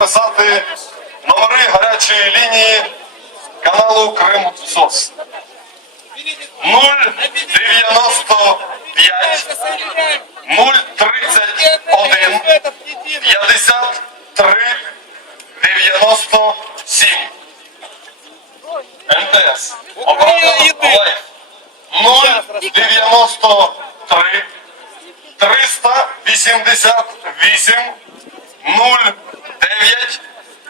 Писати номери гарячої лінії каналу Крим СОС 095 031 53 97 МТС Оборона Лайф 093 388 0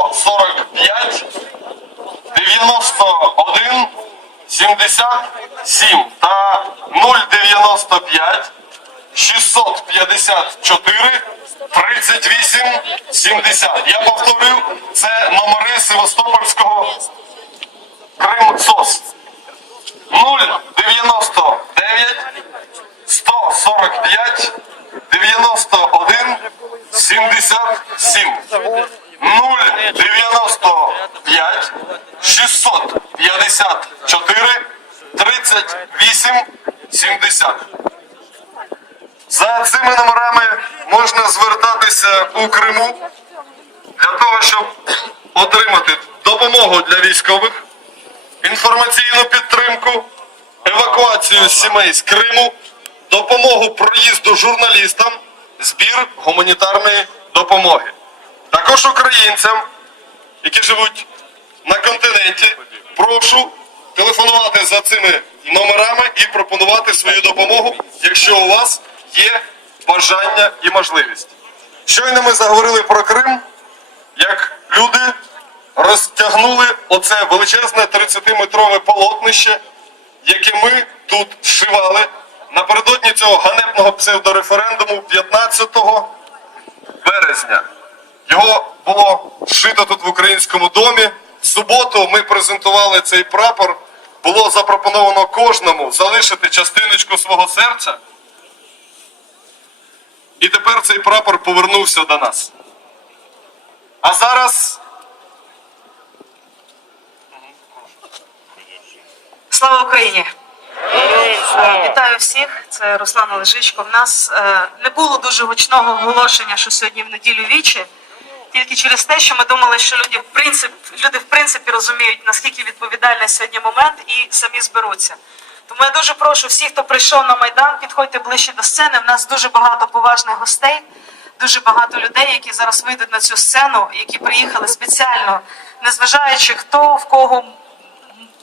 145 91 77 та 095 654 38 70. Я повторю, це номери Севастопольського Кримсос. 099 145 91 77. 095 654 38 70. За цими номерами можна звертатися у Криму для того, щоб отримати допомогу для військових, інформаційну підтримку, евакуацію сімей з Криму, допомогу проїзду журналістам, збір гуманітарної допомоги. Також українцям, які живуть на континенті, прошу телефонувати за цими номерами і пропонувати свою допомогу, якщо у вас є бажання і можливість. Щойно ми заговорили про Крим, як люди розтягнули оце величезне 30-метрове полотнище, яке ми тут зшивали напередодні цього ганебного псевдореферендуму 15 березня. Його було зшито тут в українському домі. В суботу ми презентували цей прапор. Було запропоновано кожному залишити частиночку свого серця. І тепер цей прапор повернувся до нас. А зараз. Слава Україні! Е, вітаю всіх! Це Руслан Лежичко. В нас е, не було дуже гучного оголошення, що сьогодні в неділю вічі тільки через те, що ми думали, що люди в принципі люди в принципі розуміють, наскільки відповідальний сьогодні момент, і самі зберуться. Тому я дуже прошу всіх, хто прийшов на майдан, підходьте ближче до сцени. У нас дуже багато поважних гостей, дуже багато людей, які зараз вийдуть на цю сцену, які приїхали спеціально, незважаючи хто в кого.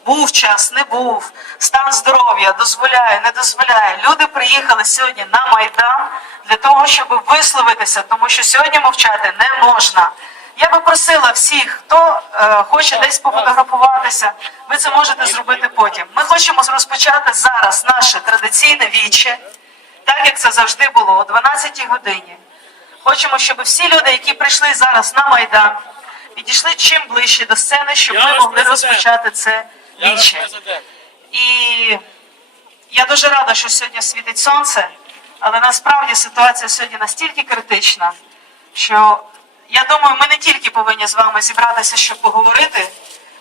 Був час, не був стан здоров'я, дозволяє, не дозволяє. Люди приїхали сьогодні на майдан для того, щоб висловитися, тому що сьогодні мовчати не можна. Я би просила всіх, хто е, хоче десь пофотографуватися, ви це можете зробити потім. Ми хочемо розпочати зараз наше традиційне віче, так як це завжди було, о 12-й годині. Хочемо, щоб всі люди, які прийшли зараз на майдан, підійшли чим ближче до сцени, щоб ми могли розпочати це віче. І я дуже рада, що сьогодні світить сонце. Але насправді ситуація сьогодні настільки критична, що я думаю, ми не тільки повинні з вами зібратися, щоб поговорити,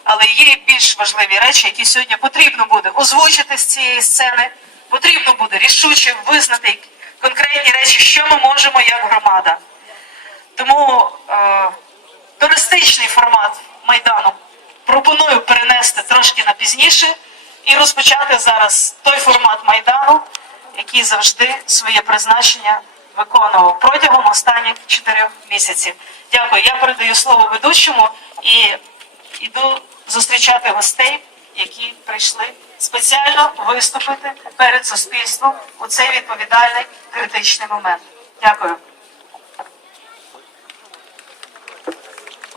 але є і більш важливі речі, які сьогодні потрібно буде озвучити з цієї сцени. Потрібно буде рішуче визнати конкретні речі, що ми можемо як громада. Тому е, туристичний формат майдану пропоную перенести трошки на пізніше і розпочати зараз той формат майдану який завжди своє призначення виконував протягом останніх чотирьох місяців. Дякую. Я передаю слово ведучому і йду зустрічати гостей, які прийшли спеціально виступити перед суспільством у цей відповідальний критичний момент. Дякую.